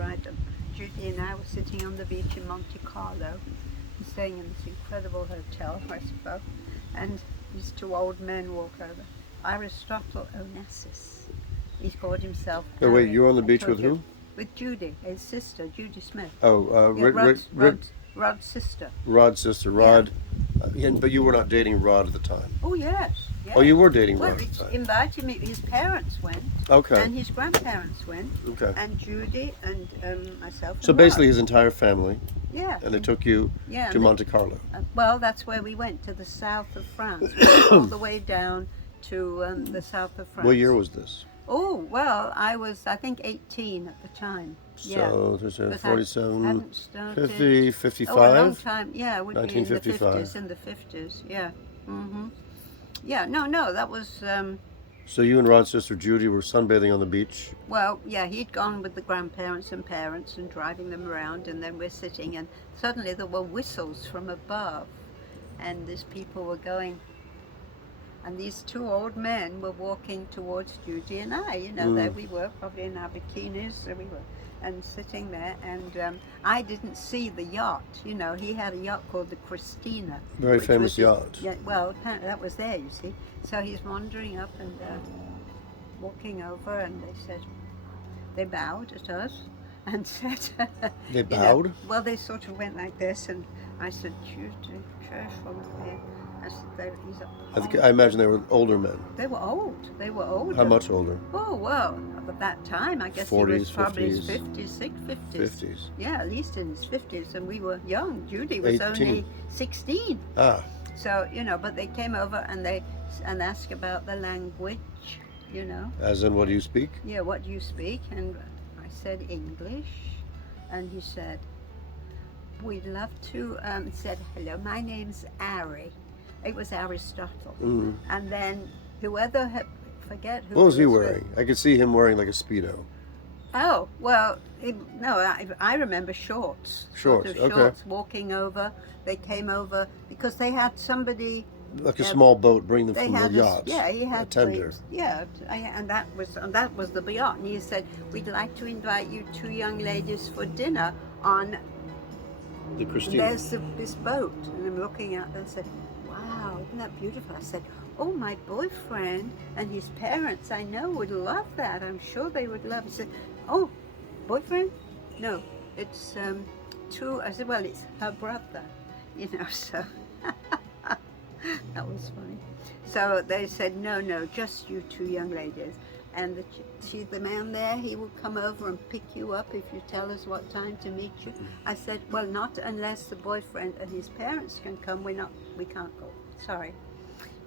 right. Judy and I were sitting on the beach in Monte Carlo, staying in this incredible hotel, I suppose, and these two old men walk over. Aristotle Onassis. He called himself. Oh, wait, Ari. you were on the I beach told with you. who? With Judy, his sister, Judy Smith. Oh, Yeah, Rod's sister. Rod's sister, Rod. But you were not dating Rod at the time. Oh yes, yes. Oh, you were dating Well, Rod at he the time. invited me. His parents went, Okay. and his grandparents went, Okay. and Judy and myself. So and basically, Rod. his entire family, Yeah. and they took you Yeah, to and Monte Carlo. well, that's where we went, to the south of France. We went all the way down to the south of France. What year was this? Oh, well, I was, I think, 18 at the time. So there's a 47, hadn't started. 50, 55? Oh, a long time. Yeah, it would be in the 1955. 50s, in the 50s, yeah. Mm-hmm. Yeah, no, that was, So you and Rod's sister Judy were sunbathing on the beach? well, yeah, he'd gone with the grandparents and parents and driving them around, and then we're sitting, and suddenly there were whistles from above, and these people were going, and these two old men were walking towards Judy and I, there we were, probably in our bikinis, there we were, and sitting there, and I didn't see the yacht, he had a yacht called the Christina. Very famous yacht. Yeah, well, apparently that was there, you see. So he's wandering up and walking over, and they bowed at us and said... They bowed? Well, they sort of went like this, and I said, Judy, careful up here. I said, I imagine they were older men. They were old. They were older. How much older? Oh, well, at that time, I guess 40s, he was probably 50s. his 50s, 50s. 50s. Yeah, at least in his 50s, and we were young. Judy was 18. only 16. Ah. So, but they came over and asked about the language, As in, what do you speak? Yeah, what do you speak? And I said English, and he said, we'd love to, said, hello, my name's Ari. It was Aristotle. Mm-hmm. And then forget who. What was he with. wearing? I could see him wearing like a Speedo. Oh, well, I remember shorts. Shorts, Sort of okay. Shorts, walking over. They came over because they had somebody. Like a small boat, bring them from the yacht. Yeah, he had a tender. and that was the yacht. And he said, we'd like to invite you two young ladies for dinner on. The Christina. There's this boat, and I'm looking at them and said, wow, isn't that beautiful? I said, oh, my boyfriend and his parents, I know, would love that. I'm sure they would love it. He said, oh, boyfriend? No, it's two. I said, well, it's her brother, so that was funny. So they said, no, just you two young ladies. And the man there, he will come over and pick you up if you tell us what time to meet you. I said, well, not unless the boyfriend and his parents can come. We can't go. Sorry.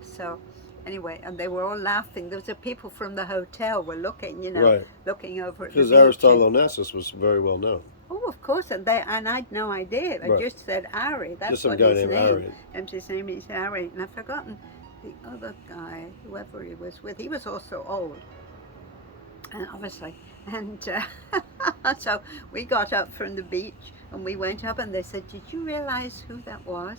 So anyway, and they were all laughing. There was people from the hotel were looking, Right. looking over at Because the beach. Aristotle Onassis was very well known. Oh, of course, and I'd no idea. I Right. just said Ari. That's Just some what guy his named name. Ari. And his name is Ari. And I've forgotten the other guy, whoever he was with. He was also old. And obviously, and so we got up from the beach and we went up, and they said, did you realize who that was?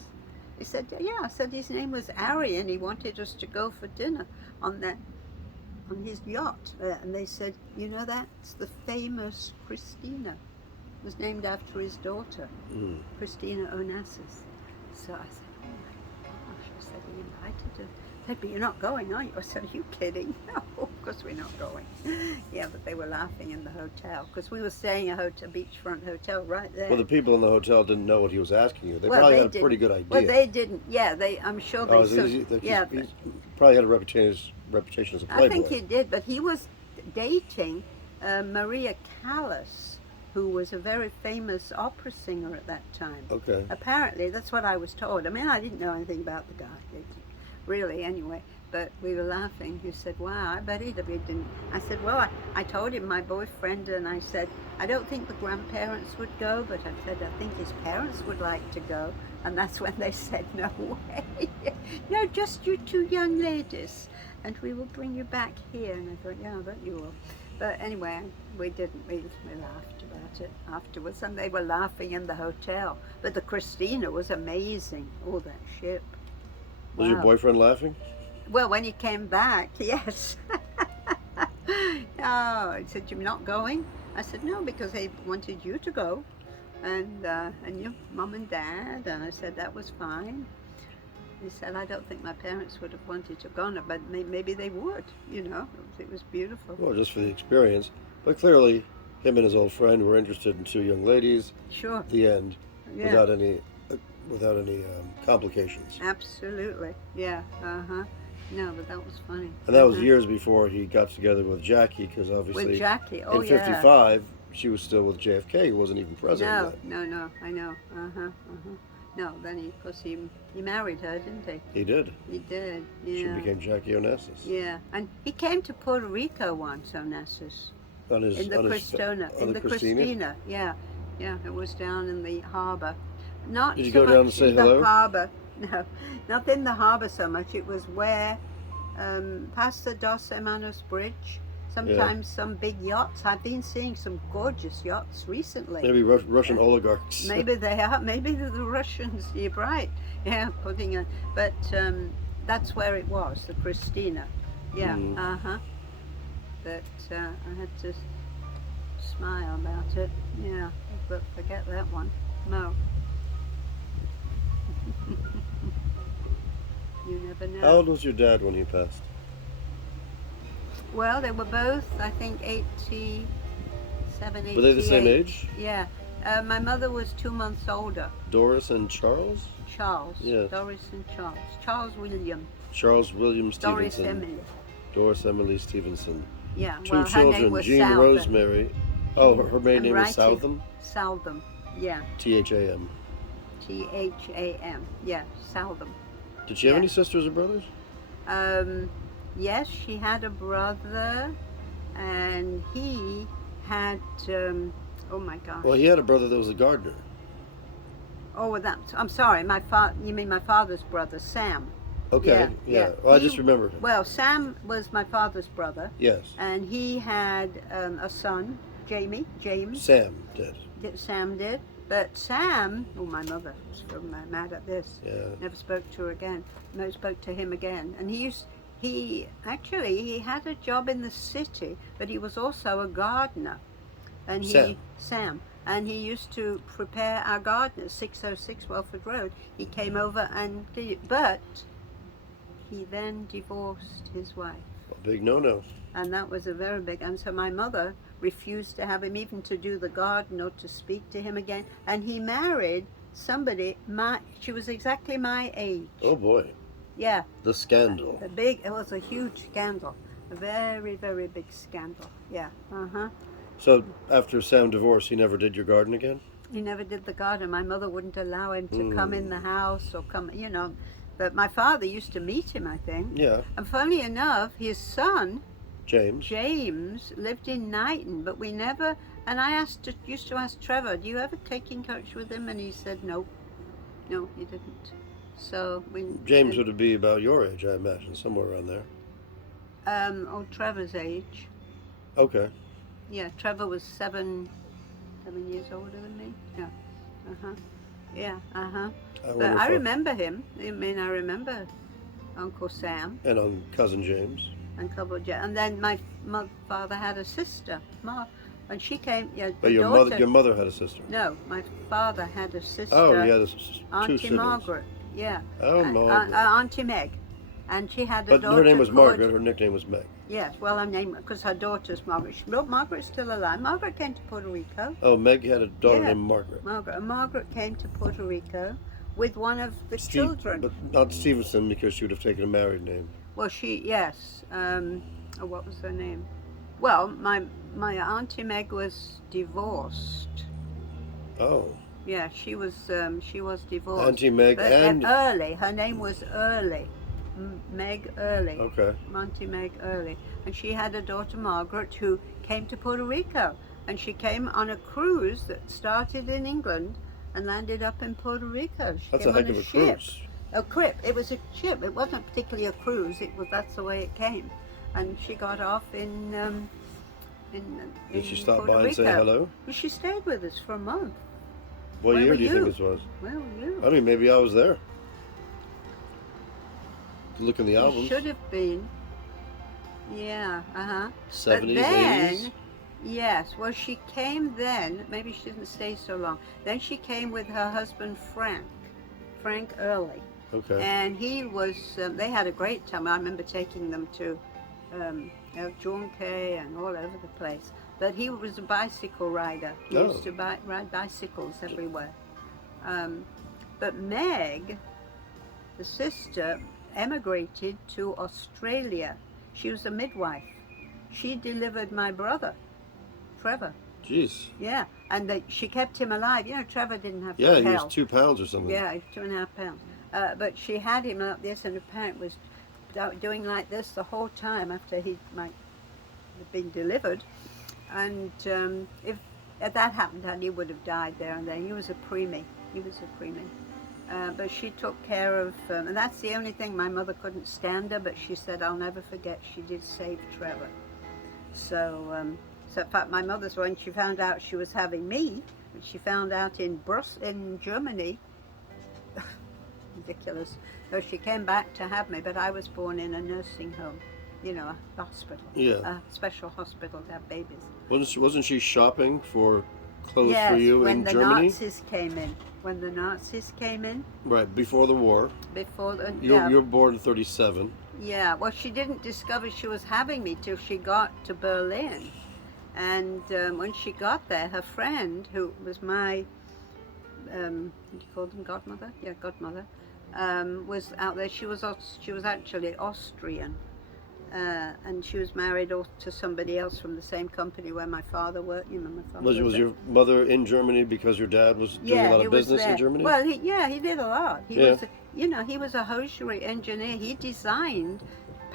They said, yeah. I said, his name was Ari, and he wanted us to go for dinner on his yacht. And they said, that's the famous Christina. It was named after his daughter, Christina Onassis. So I said, oh my gosh. I said, he invited her. Said, but you're not going, are you? I said, are you kidding? No, of course we're not going. Yeah, but they were laughing in the hotel because we were staying at a beachfront hotel right there. Well, the people in the hotel didn't know what he was asking you. They probably had a pretty good idea. Well, they didn't. Yeah, I'm sure they. He but, probably had a reputation as a playboy. I think he did, but he was dating Maria Callas, who was a very famous opera singer at that time. Okay. Apparently, that's what I was told. I mean, I didn't know anything about the guy. Really, anyway, but we were laughing. He said, wow, I bet he didn't. I said, well, I told him my boyfriend, and I said, I don't think the grandparents would go, but I said, I think his parents would like to go. And that's when they said, no way. No, just you two young ladies, and we will bring you back here. And I thought, yeah, I bet you will. But anyway, we didn't. We laughed about it afterwards, and they were laughing in the hotel. But the Christina was amazing. Oh, that ship. Was your boyfriend laughing? Well, when he came back, yes. Oh, he said, you're not going? I said, no, because they wanted you to go, and your mom and dad. And I said that was fine. He said, I don't think my parents would have wanted to go, but maybe they would. It was beautiful. Well, just for the experience. But clearly, him and his old friend were interested in two young ladies. Sure. At the end, Yeah. without any complications. Absolutely. Yeah. No, but that was funny. And that was years before he got together with Jackie, because obviously With Jackie. Oh, in yeah. '55 she was still with JFK, who wasn't even president yet. No, I know. No, then he married her, didn't he? He did. He did, yeah. She became Jackie Onassis. Yeah, and he came to Puerto Rico once, Onassis. In the Christina. Yeah, it was down in the harbor. Not Did you so go down and much say in hello? the harbor. No, not in the harbor so much. It was where, past the Dos Hermanos Bridge. Sometimes some big yachts. I've been seeing some gorgeous yachts recently. Maybe Russian oligarchs. Maybe they are. Maybe they're the Russians. You're right. Yeah, but that's where it was, the Christina. Yeah. But I had to smile about it. Yeah, but forget that one. No. You never know. How old was your dad when he passed? Well, they were both, I think, 87, 88. Were they the same age? Yeah. My mother was 2 months older. Doris and Charles? Charles. Yes. Doris and Charles. Charles William. Charles William Stevenson. Doris Emily. Doris Emily Stevenson. Yeah. Two Well, her children, name was Jean Southam. Rosemary. Oh, her maiden name was Southam? Southam. Yeah. T-H-A-M. T-H-A-M. Yeah. Southam. Did she have any sisters or brothers? Yes, she had a brother, and he had, oh my gosh. Well, he had a brother that was a gardener. Oh, I'm sorry, you mean my father's brother, Sam. Okay, yeah. Well, I just remember him. Well, Sam was my father's brother. Yes. And he had a son, James. Sam did. Sam did. But Sam, my mother was mad at this. Yeah. Never spoke to her again. Never spoke to him again. And he had a job in the city, but he was also a gardener. And Sam. And he used to prepare our garden at 606 Welford Road. He came over but he then divorced his wife. A big no-no. And that was a very big, and so my mother refused to have him even to do the garden or to speak to him again. And he married somebody, she was exactly my age. Oh boy. Yeah. The scandal. It was a huge scandal. A very, very big scandal. Yeah. So after Sam divorced, he never did your garden again? He never did the garden. My mother wouldn't allow him to come in the house or come, But my father used to meet him, I think. Yeah. And funny enough, his son, James lived in Knighton, but we never, and I used to ask Trevor, do you ever take in touch with him? And he said, no, he didn't. So James would be about your age, I imagine, somewhere around there. Trevor's age. Okay. Yeah, Trevor was 7 years older than me. Yeah. But I remember him. I mean, I remember Uncle Sam. And Cousin James. And then my father had a sister, and she came. Yeah, but your mother had a sister. No, my father had a sister. Oh, yeah, Auntie siblings. Margaret. Yeah. Oh, Margaret. Auntie Meg, and she had a daughter. But her name was Margaret. Her nickname was Meg. Yes, well, her name because her daughter's Margaret. Margaret's still alive. Margaret came to Puerto Rico. Oh, Meg had a daughter named Margaret. Margaret came to Puerto Rico with one of the children. But not Stevenson, because she would have taken a married name. Well, yes. What was her name? Well, my Auntie Meg was divorced. Oh. Yeah, she was divorced. Auntie Meg and Early. Her name was Early. Meg Early. Okay. Auntie Meg Early. And she had a daughter, Margaret, who came to Puerto Rico. And she came on a cruise that started in England and landed up in Puerto Rico. That's a heck of a cruise. A ship. It was a ship. It wasn't particularly a cruise. That's the way it came. And she got off in Did she stop Puerto by and Rico. say hello? Well, she stayed with us for a month. What Where year were do you think this was? Where were you? I mean, maybe I was there. Look in the albums. Should have been. Yeah, 70s, but then, 80s? Yes, well, she came then. Maybe she didn't stay so long. Then she came with her husband Frank Early, Okay. and he was. They had a great time. I remember taking them to, Jonquet and all over the place. But he was a bicycle rider. He Oh. used to ride bicycles everywhere. Um, but Meg, the sister, emigrated to Australia. She was a midwife. She delivered my brother, Trevor. Jeez. Yeah, and she kept him alive. You know, Trevor didn't have Yeah, good he was health. 2 pounds or something. Yeah, 2.5 pounds. But she had him like this, and the parent was doing like this the whole time after he might have been delivered. And if that happened, and he would have died there and then. He was a preemie. He was a preemie. But she took care of, and that's the only thing. My mother couldn't stand her, but she said, "I'll never forget. She did save Trevor." So in fact, my mother's when she found out she was having me, which she found out in Germany, ridiculous. So she came back to have me, but I was born in a nursing home, a hospital, Yeah. a special hospital to have babies. Wasn't she shopping for clothes Yes, for you when in the Germany? Nazis came in. When the Nazis came in, Right, before the war. before the You're born in 37. yeah. Well, she didn't discover she was having me till she got to Berlin, and when she got there, her friend, who was my what do you call them, godmother? Yeah, godmother, was out there. She was actually Austrian, and she was married to somebody else from the same company where my father worked. My father Was your mother in Germany because your dad was doing a lot he of was business in there. Germany? Well, he did a lot. He Yeah. was, he was a hosiery engineer. He designed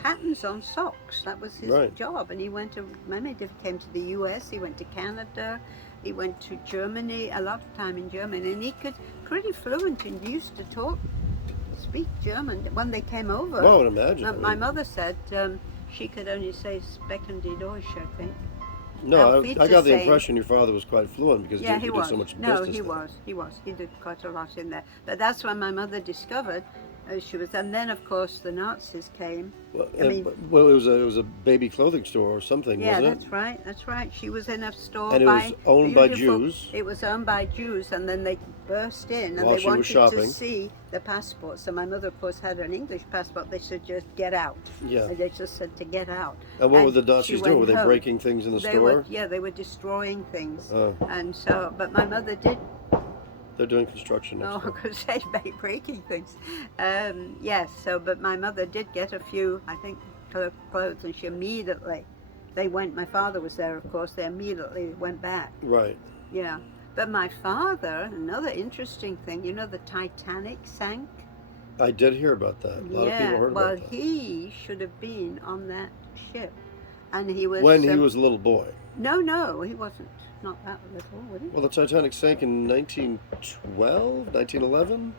patterns on socks. That was his Right. job. And he went to, remember, he came to the U.S., he went to Canada, he went to Germany, a lot of time in Germany. And he could, pretty fluent and used to speak German when they came over. Well, I would imagine. My mother said she could only say Specken die Deutsch, I think. No, I got the saying- impression your father was quite fluent because Yeah, he he did was. so much No, business he there. was. He was. He did quite a lot in there. But that's when my mother discovered she was. And then, of course, the Nazis came. Well, I mean- it was a baby clothing store or something, Yeah, wasn't it? that's right. That's right. She was in a store. And it was owned by Jews. It was owned by Jews, and then they burst in, and While they she was wanted shopping. to see the passport. So my mother, of course, had an English passport. They said, "Just get out." Yeah. They just said to get out. And what were the she Nazis doing? went Were they home. breaking things in the They store? they were destroying things. Oh. And so, but my mother did. They're doing construction next Oh, door. because they make breaking things. Yes, but my mother did get a few, I think, clothes, and she immediately, my father was there, of course, they immediately went back. Right. Yeah. But my father, another interesting thing, the Titanic sank? I did hear about that. A lot of people heard well, about that. he should have been on that ship. And he was... When he was a little boy. No, he wasn't. Not that little, would he? Well, the Titanic sank in 1912, 1911?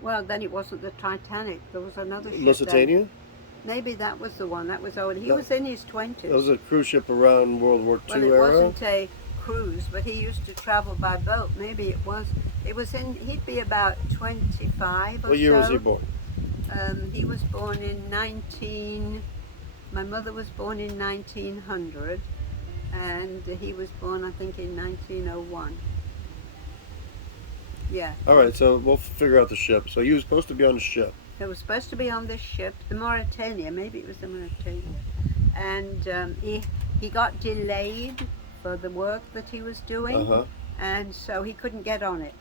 Well, then it wasn't the Titanic. There was another ship. Lusitania? Maybe that was the one. That was old. He No. was in his 20s. It was a cruise ship around World War II well, it era. wasn't a cruise, but he used to travel by boat. Maybe it was. He'd be about 25 or What year so. was he born? He was born in my mother was born in 1900, and he was born, I think, in 1901. Yeah. All right, so we'll figure out the ship. So he was supposed to be on the ship. They were supposed to be on this ship, the Mauritania, maybe it was the Mauritania. And he got delayed for the work that he was doing, Uh-huh. and so he couldn't get on it.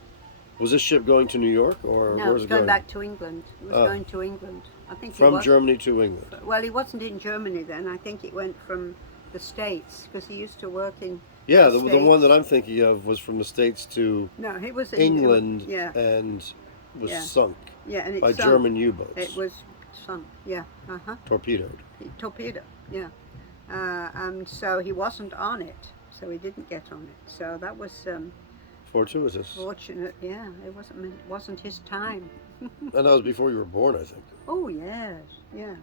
Was this ship going to New York, or No, where it was was it going back to England. It was Oh. going to England. I think From he was. Germany to England. Well, he wasn't in Germany then. I think it went from the States, because he used to work in Yeah, the the one States. that I'm thinking of was from the States to No, he was in England Yeah, and was Yeah. sunk yeah, and it by sunk. German U-boats. It was sunk. Yeah, Torpedoed. torpedo. Yeah, and so he wasn't on it, so he didn't get on it. So that was Fortuitous. fortunate. Yeah, it wasn't his time. And that was before you were born, I think. Oh yes, yeah,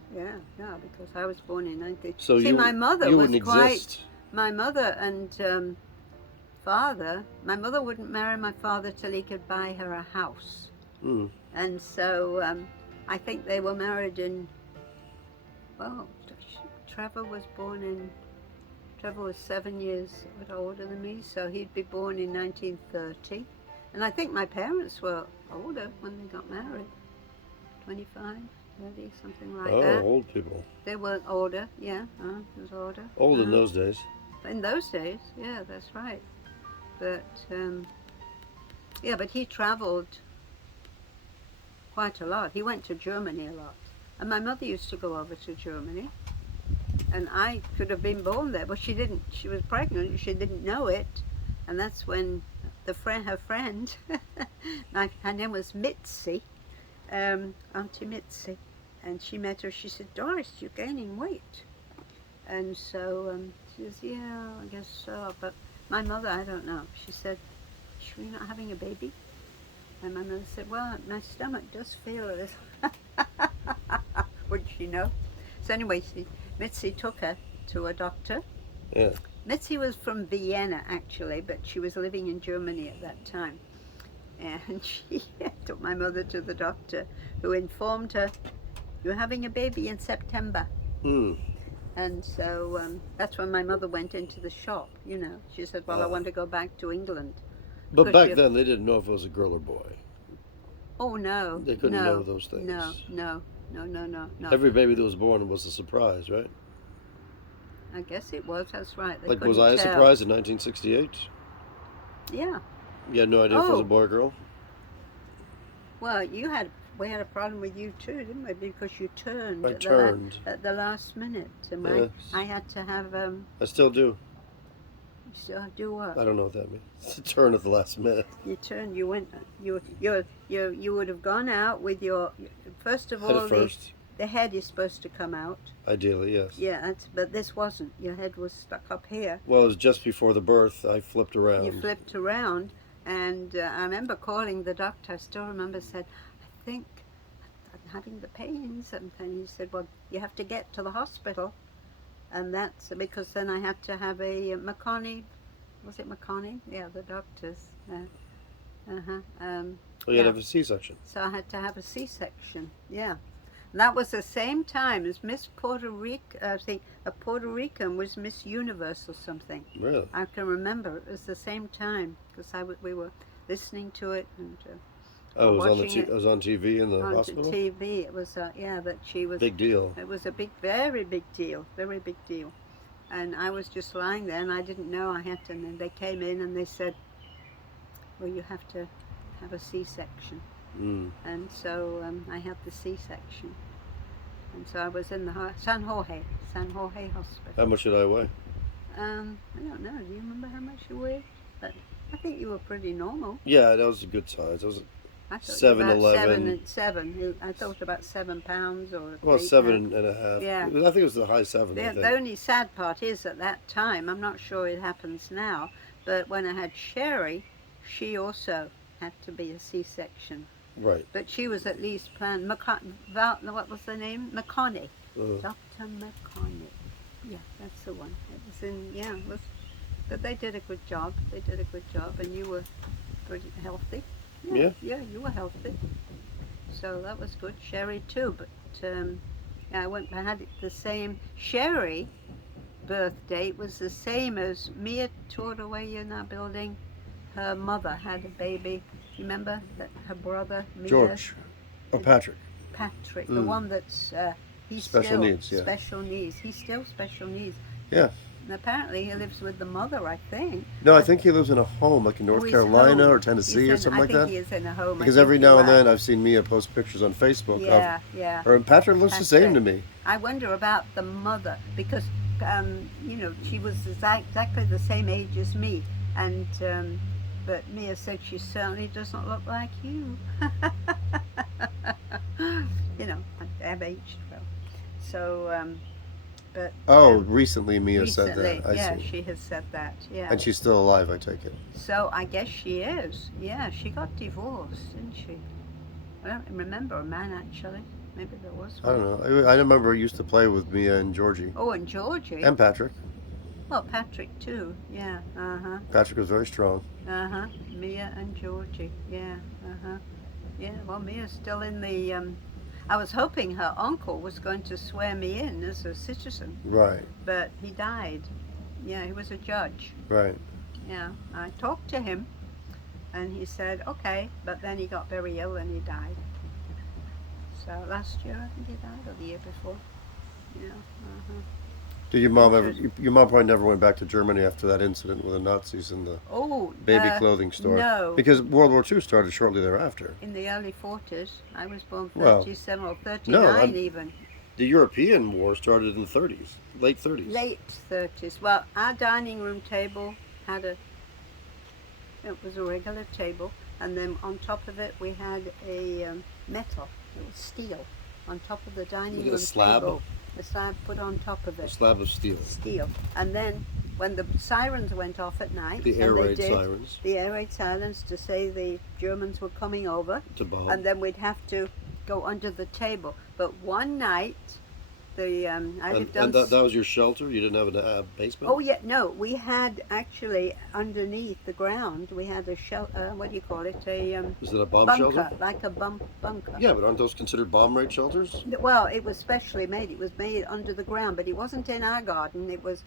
because I was born in 19. So See, my mother you was wouldn't quite. exist. My mother and father. My mother wouldn't marry my father till he could buy her a house, Mm. and so I think they were married in. Well, Trevor was born in Trevor was 7 years older than me, so he'd be born in 1930. And I think my parents were older when they got married. 25, 30, something like Oh, that. old people. They were older, yeah, he was older. Old in those days. In those days, yeah, that's right. But, yeah, but he traveled quite a lot. He went to Germany a lot. And my mother used to go over to Germany. And I could have been born there, but she didn't. She was pregnant, she didn't know it. And that's when her friend, her name was Mitzi, Auntie Mitzi. And she met her, she said, Doris, you're gaining weight. And so she says, yeah, I guess so. But my mother, I don't know. She said, sure you're not having a baby? And my mother said, well, my stomach does feel a little. Wouldn't she know? So anyway, Mitzi took her to a doctor. Yeah. Mitzi was from Vienna, actually, but she was living in Germany at that time. And she took my mother to the doctor, who informed her, you're having a baby in September. Mm. And so that's when my mother went into the shop, you know. She said, well, I want to go back to England. But back then, they didn't know if it was a girl or boy. Oh, no. They couldn't know those things. No. Every baby that was born was a surprise, right? I guess it was, that's right. They Like, was couldn't I a tell. surprise in 1968? Yeah. You had no idea if it was a boy or girl? Well, we had a problem with you too, didn't we? Because you turned. I turned. At the last minute. And Yes. I had to have, I still do. you still do what? I don't know what that means. It's a turn at the last minute. You turned, you went, you would have gone out with your, first of Head all, at first. the head is supposed to come out. Ideally, yes. Yeah, but this wasn't. Your head was stuck up here. Well, it was just before the birth. I flipped around. You flipped around, and I remember calling the doctor. I still remember, said, I think I'm having the pains. And he said, well, you have to get to the hospital. And that's because then I had to have a McConney. Was it McConney? Yeah, the doctors. Well, you had to have a C-section. So I had to have a C-section, yeah. And that was the same time as Miss Puerto Rico, I think a Puerto Rican was Miss Universe or something. Really? I can remember, it was the same time, because we were listening to it and Oh, it was watching it was on TV in the on hospital? TV. It was, yeah, that she was... Big deal. It was a very big deal, very big deal. And I was just lying there and I didn't know I had to, and then they came in and they said, well, you have to have a C-section. Mm. And so I had the C-section. And so I was in the San Jorge Hospital. How much did I weigh? I don't know. Do you remember how much you weighed? But I think you were pretty normal. Yeah, that was a good size. That was I thought 7'11". I thought about 7 pounds or... well, 8 7 pounds. and a half. Yeah. I think it was the high 7. The only sad part is at that time, I'm not sure it happens now, but when I had Sherry, she also had to be a C-section. Right. But she was at least planned. What was the name? McConney. Dr. McConney. Yeah, that's the one. It was in, yeah, it was, but they did a good job. They did a good job, and you were pretty healthy. Yeah. Yeah, you were healthy. So that was good. Sherry too, but yeah, I had the same. Sherry birth date was the same as Mia toured away in our building. Her mother had a baby. You remember that her brother Mia, George. Oh, Patrick. Patrick, the one that's he's Special still needs, yeah. special needs. He's still special needs. Yeah. And apparently he lives with the mother, I think. No, I think he lives in a home, like in North he's Carolina home. or Tennessee or something like I that. think he is in a home. Because I every think now you're and then right. I've seen Mia post pictures on Facebook Yeah, of yeah. her, and Patrick looks the same to me. I wonder about the mother because, you know, she was exactly the same age as me, and but Mia said she certainly doesn't look like you. You know, I've aged well. So, but Recently Mia said recently, that. I yeah, see. she has said that. Yeah. And she's still alive, I take it. So I guess she is. Yeah, she got divorced, didn't she? I don't remember a man actually. Maybe there was I one. don't know. I remember I used to play with Mia and Georgie. Oh, and Georgie. And Patrick. Well, Patrick too. Yeah. Patrick was very strong. Mia and Georgie. Yeah. Yeah. Well, Mia's still in the. I was hoping her uncle was going to swear me in as a citizen, Right. but he died. Yeah, he was a judge. Right. Yeah, I talked to him, and he said, okay, but then he got very ill and he died. So last year, I think he died, or the year before. Yeah. Did your mom ever? Interest. Your mom probably never went back to Germany after that incident with the Nazis in the Oh, baby clothing store, no. because World War II started shortly thereafter. In the early 40s. I was born Well, 37 or no, 39 even. the European war started in the 30s, late 30s. Late 30s. Well, our dining room table had it was a regular table, and then on top of it we had a metal, it was steel, on top of the dining room A slab? table. A slab put on top of A it. slab of steel. Steel. And then when the sirens went off at night, The air and they raid did, sirens the air raid sirens to say the Germans were coming over, to bomb. and then we'd have to go under the table. But one night, I lived on. And that was your shelter? You didn't have a basement? Oh yeah, no, we had actually underneath the ground. We had a what do you call it? Is it a bomb Bunker, shelter? like a bunker. Yeah, but aren't those considered bomb raid shelters? Well, it was specially made. It was made under the ground, but it wasn't in our garden. It was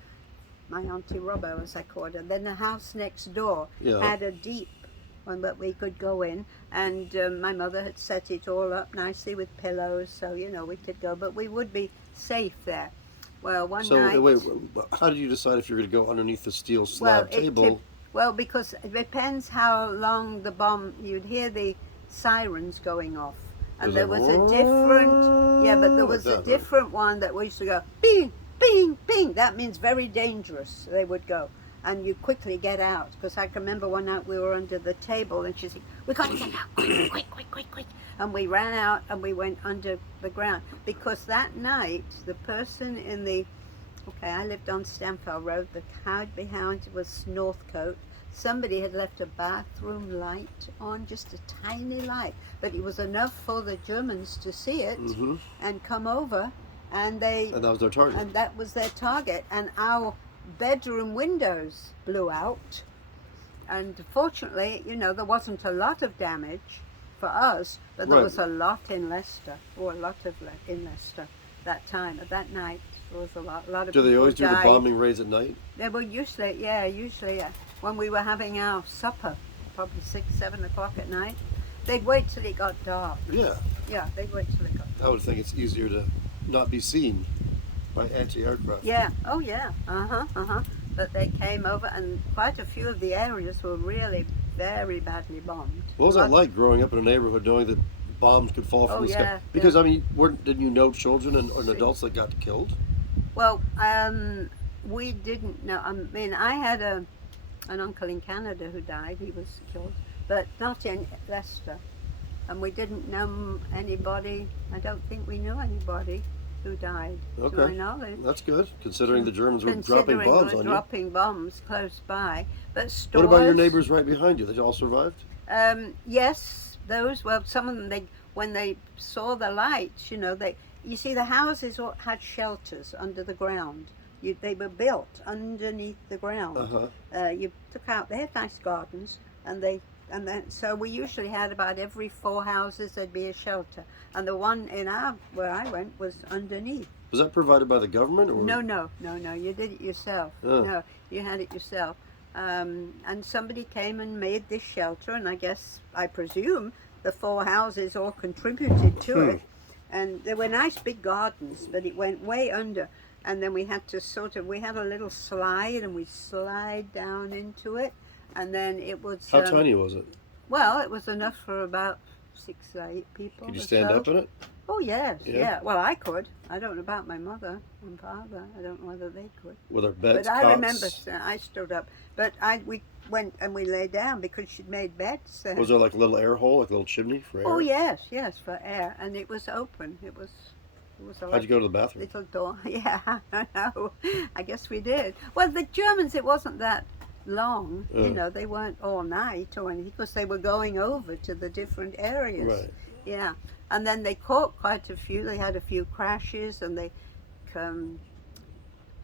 my auntie Robbo, as I called her. Then the house next door had a deep one that we could go in, and my mother had set it all up nicely with pillows, so we could go, but we would be safe there. Well, one night. So wait, how did you decide if you're going to go underneath the steel slab table? Well, because it depends how long the bomb. You'd hear the sirens going off, and there was a different. Yeah, but there was a different one that we used to go bing, bing, bing. That means very dangerous. They would go, and you quickly get out. Because I can remember one night we were under the table, and she said, "We got to get out, quick, quick, quick, quick, quick!" And we ran out and we went under the ground, because that night the person in the I lived on Stamford Road. The house behind was Northcote. Somebody had left a bathroom light on, just a tiny light, but it was enough for the Germans to see it and come over, and that was their target. And that was their target. And our bedroom windows blew out, and fortunately, there wasn't a lot of damage for us, but there was a lot in Leicester, in Leicester that time, at that night. There was a lot of Do they people always do the died. bombing raids at night? They were usually when we were having our supper, probably 6, 7 o'clock at night, they'd wait till it got dark. Yeah. Yeah, they'd wait till it got dark. I would think it's easier to not be seen by anti-aircraft. Yeah, oh yeah, But they came over, and quite a few of the areas were really very badly bombed. What was that like growing up in a neighborhood knowing that bombs could fall from the sky? Because, didn't you know children and adults that got killed? Well, we didn't know. I had an uncle in Canada who died. He was killed, but not in Leicester. And we didn't know anybody. I don't think we knew anybody who died, to my knowledge. That's good, considering the Germans were dropping bombs on you. Dropping bombs close by. But stores. What about your neighbors right behind you? They all survived? Yes, some of them, when they saw the lights, you see the houses had shelters under the ground. They were built underneath the ground. You took out, they had nice gardens, so we usually had about every 4 houses there'd be a shelter, and the one where I went was underneath. Was that provided by the government? Or? No, you did it yourself. No, you had it yourself. And somebody came and made this shelter, and I presume the 4 houses all contributed to it. And there were nice big gardens, but it went way under. And then we had to we had a little slide, and we slide down into it. And then it was... How tiny was it? Well, it was enough for about 6 or 8 people. Could you stand up in it? Oh, yes, yeah. Well, I could. I don't know about my mother and father. I don't know whether they could. Were there beds, But I cots? remember I stood up. But we went and we lay down because she'd made beds there. Was there like a little air hole, like a little chimney for air? Oh, yes, for air. And it was open. It was How'd you go to the bathroom? Little door. Yeah, I know. I guess we did. Well, the Germans, it wasn't that long. They weren't all night or anything, because they were going over to the different areas. Right. Yeah. And then they caught quite a few. They had a few crashes, and they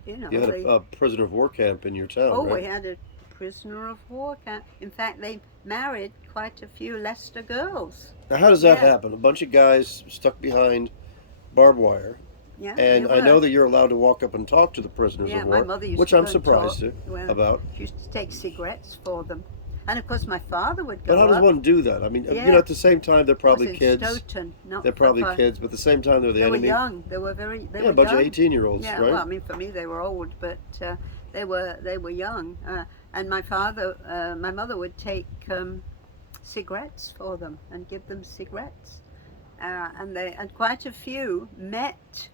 You had a prisoner of war camp in your town, Oh, right? we had a prisoner of war camp. In fact, they married quite a few Leicester girls. Now, how does that happen? A bunch of guys stuck behind barbed wire. Yeah, And they I know were. that you're allowed to walk up and talk to the prisoners Yeah, of my war, mother used which to I'm go and talk. surprised Well, about. she used to take cigarettes for them. And of course, my father would But go how does up. one do that? I mean, Yeah, at the same time, they're that was probably in kids. Stoughton, not They're far, probably far. kids, but at the same time, they're the They were enemy. young. They Yeah, were a bunch of young. 18-year-olds, Yeah, right? well, I mean, for me, they were old, but they were young. And my mother would take cigarettes for them and give them cigarettes. And quite a few met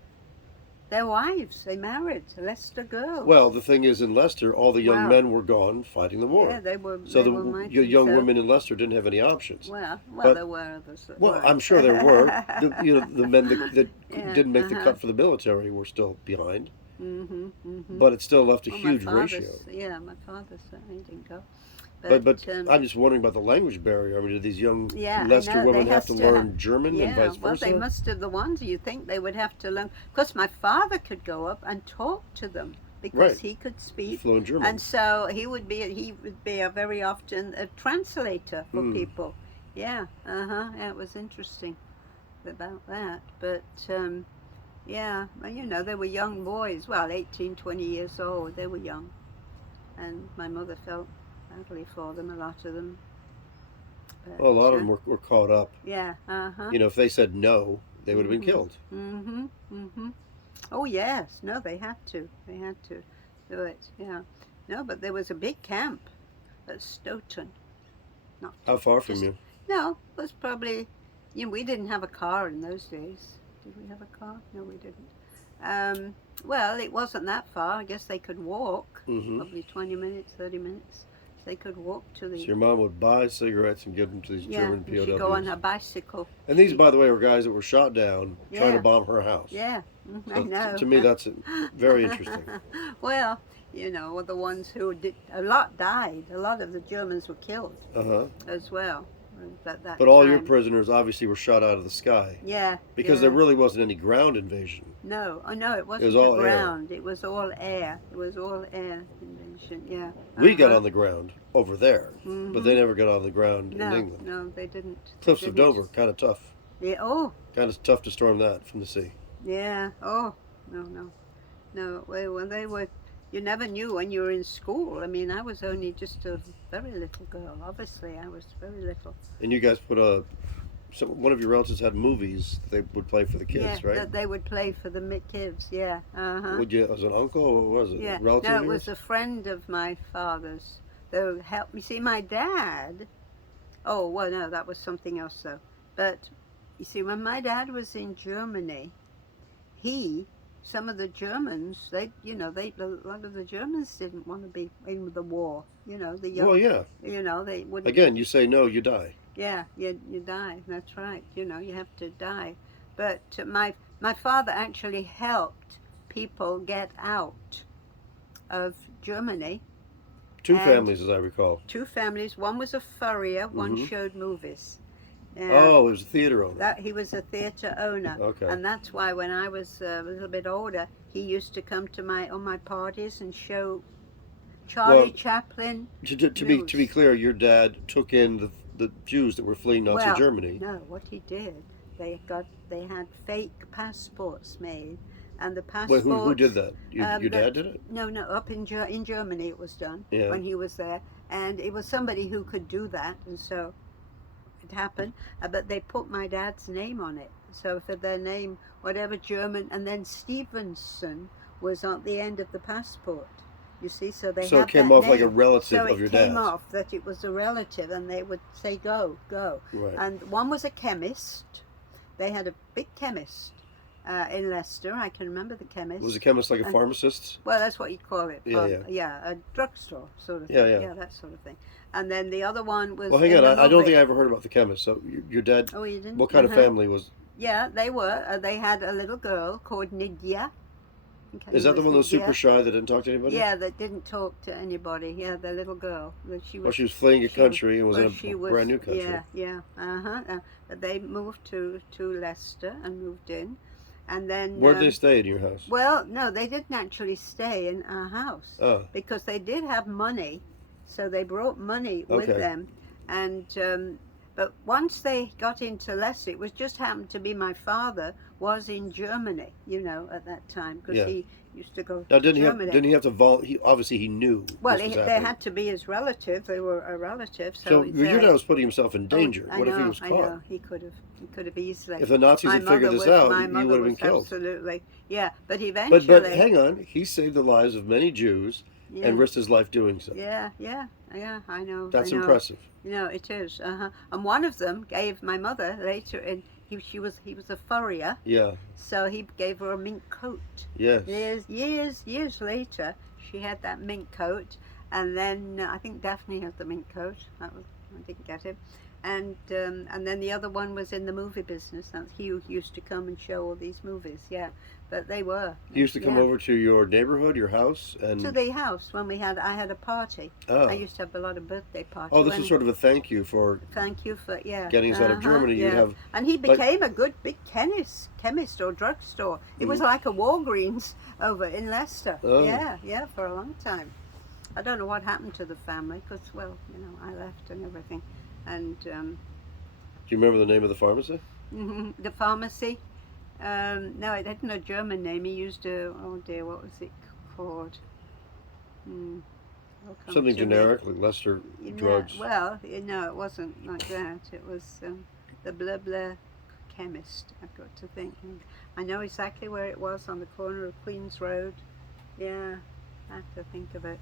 their wives. They married Leicester Well, girls. the thing is, in Leicester, all the young Wow. men were gone fighting the Yeah, war. they were. So They were mighty. young So women in Leicester didn't have any options. well, But there were others that well, I'm weren't. sure there were. The men that Yeah. didn't make the Uh-huh. cut for the military were still behind, Mhm. Mhm. but it still left a Well, huge ratio. my father certainly didn't go. But But I'm just wondering about the language barrier. I mean, did these young yeah, I Leicester know they women have have to to. learn German and Yeah, vice well, they versa? must have the ones you think they would have to learn. Because my father could go up and talk to them because Right, he could speak, fluent and German. so he would be a very often a translator for Hmm. people. Yeah, yeah, it was interesting about that. But yeah, well, you know, they were young boys. Well, 18, 20 years old. They were young, and my mother felt badly for them. A lot of them, Well, a lot but of them were caught up. yeah, You know, if they said no, they would have been Mhm. killed. Mhm. Mhm. Oh yes. No, they had to. They had to do it. Yeah. No, but there was a big camp at Stoughton. Not How too, far from just you? no. It was probably. You know, we didn't have a car in those days. Did we have a car? No, we didn't. Well, it wasn't that far. I guess they could walk. Hmm. Probably 20 minutes, 30 minutes. They could walk to So the. your mom would buy cigarettes and give them to these Yeah, German and she'd go on POWs. her bicycle. And these, She, by the way, were guys that were shot down trying to yeah. bomb her house. Yeah, I So know. to me, that's very interesting. Well, you know, were the ones who did. A lot died. A lot of the Germans were killed Uh-huh. as well at that But all your time. prisoners obviously were shot out of the sky Yeah, because there yeah. really wasn't any ground invasion. No, oh no, it It was wasn't the all air. ground. It was all air. It was all air invasion. Yeah. We got on the ground over there, but they Mhm. never got on the ground in No, England. no, they didn't. They Cliffs of didn't. Dover, kind of tough. Yeah. Oh, Kind of tough to storm that from the sea. yeah. Oh, no, no, no. When they were, you never knew when you were in school. I mean, I was only just a very little girl. Obviously, I was very little. And you guys put one of your relatives had movies that they would play for the kids, Yeah, right? that they would play for the kids. Yeah. Would you, as an uncle, or what was it? Yeah. A relative No, of it yours? was a friend of my father's. Though help me see my dad. Oh well, no, that was something else though. But you see, when my dad was in Germany, some of the Germans, a lot of the Germans didn't want to be in the war. You know, the young, Well, yeah. they wouldn't. Again, you say no, you die. Yeah, you die. That's right. You know, you have to die. But my father actually helped people get out of Germany. Two And families, as I recall. two families. One was a furrier. One Mhm. showed movies. Oh, it was a theater owner. That he was a theater owner, Okay. and that's why when I was a little bit older, he used to come to my parties and show Charlie Well, Chaplin. To be clear, your dad took in the Jews that were fleeing Nazi Well, Germany. no, what he did, they had fake passports made, and the Wait, passports. who did that? Your the- dad did it? No, up in Germany it was done Yeah. when he was there, and it was somebody who could do that, and so it happened. But they put my dad's name on it, so for their name, whatever German, and then Stevenson was on the end of the passport. You see, so they So it had came that off like a name. relative so of your it came dad's. off that it was a relative, and they would say go, go. Right. And one was a chemist. They had a big chemist in Leicester. I can remember the chemist. Was a chemist like a And- pharmacist? Well, that's what you call it. Yeah, A drugstore sort of Yeah, thing. yeah. That sort of thing. And then the other one was. Well, hang in on. the I don't movie. think I ever heard about the chemist. So your dad, Oh, you didn't? what kind of family was? Yeah, they were. They had a little girl called Nydia. Is that the one that was super Nydia. shy that didn't talk to anybody? Yeah, that didn't talk to anybody. Yeah, the little girl. She Well, was. she was fleeing a she was- country and was well, in she a was- brand new country. Yeah. They moved to Leicester and moved in, and then. Where'd they stay in your house? Well, no, they didn't actually stay in our house. Oh, Because they did have money, so they brought money with Okay. them, and But once they got into Leicester, it was just happened to be my father was in Germany, at that time, because Yeah. he used to go Now, to Germany. didn't he have to he obviously he knew Well, this was they happening. had to be his relative. They were a relative, So so your dad was putting himself in oh, danger. I What if he know, was I caught? know. He could have easily. If the Nazis had figured this out, My he mother would have been was killed. absolutely, yeah. But But eventually, hang on, he saved the lives of many Jews and yeah, risked his life doing so. yeah, yeah, yeah. I know, That's I know. impressive. It is. And one of them gave my mother later, and he was a furrier, Yeah. so he gave her a mink coat. Yes. Years later, she had that mink coat, and then I think Daphne had the mink coat. I didn't get it, and then the other one was in the movie business. That's he who used to come and show all these movies. Yeah, but they were. He used to come over to your neighborhood, your house, and to the house when I had a party. oh. I used to have a lot of birthday parties. Oh, this is sort of a thank you for getting us out of Germany. Yeah. You'd have, and he became a good big chemist or drugstore. It was like a Walgreens over in Leicester. Oh. Yeah, for a long time. I don't know what happened to the family because, well, I left and everything. And do you remember the name of the pharmacy? the pharmacy. No, it hadn't a German name. He used oh dear, what was it called? Something generic, like Leicester Drugs. Well, it wasn't like that. It was the blah blah chemist. I've got to think. I know exactly where it was, on the corner of Queen's Road. Yeah, I have to think of it.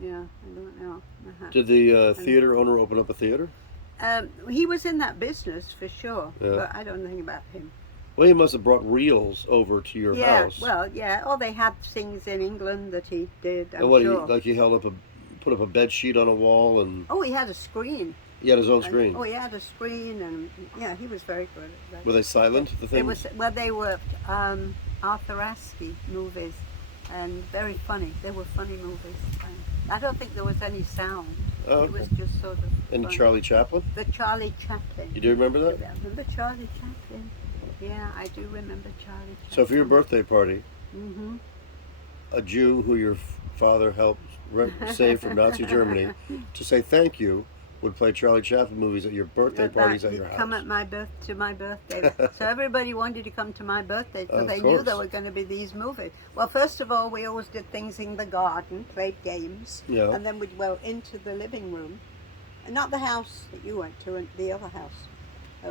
Yeah, I don't know. Did the theater owner open up a theater? He was in that business for sure, Yeah. but I don't know anything about him. Well, he must have brought reels over to your house. Well, yeah. Or they had things in England that he did. I'm And what, sure. he put up a bed sheet on a wall, and Oh, he had a screen. he had his own screen. Oh, he had a screen, and yeah, he was very good at that. Were they silent, the things? They were Arthur Askey movies, and very funny. They were funny movies. I don't think there was any sound. Oh, It was just sort of. And funny. Charlie Chaplin? The Charlie Chaplin. You do remember that? I remember Charlie Chaplin. Yeah, I do remember Charlie Chaplin. So for your birthday party, Mm-hmm. a Jew who your father helped save from Nazi Germany, to say thank you, would play Charlie Chaplin movies at your birthday parties at your house. Come at my birthday. So everybody wanted to come to my birthday because Of they knew there course. were going to be these movies. Well, first of all, we always did things in the garden, played games, Yeah. and then we'd go into the living room. Not the house that you went to, and the other house.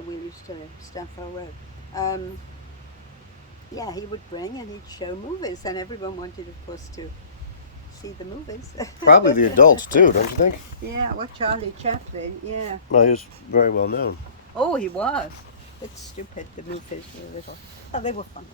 We used to live, Stafford Road. Yeah, he would bring and he'd show movies, and everyone wanted, of course, to see the movies. Probably the adults too, don't you think? Yeah, well, Charlie Chaplin, yeah. Well, he was very well known. Oh, he was. It's stupid, the movies were little. Oh, they were fun.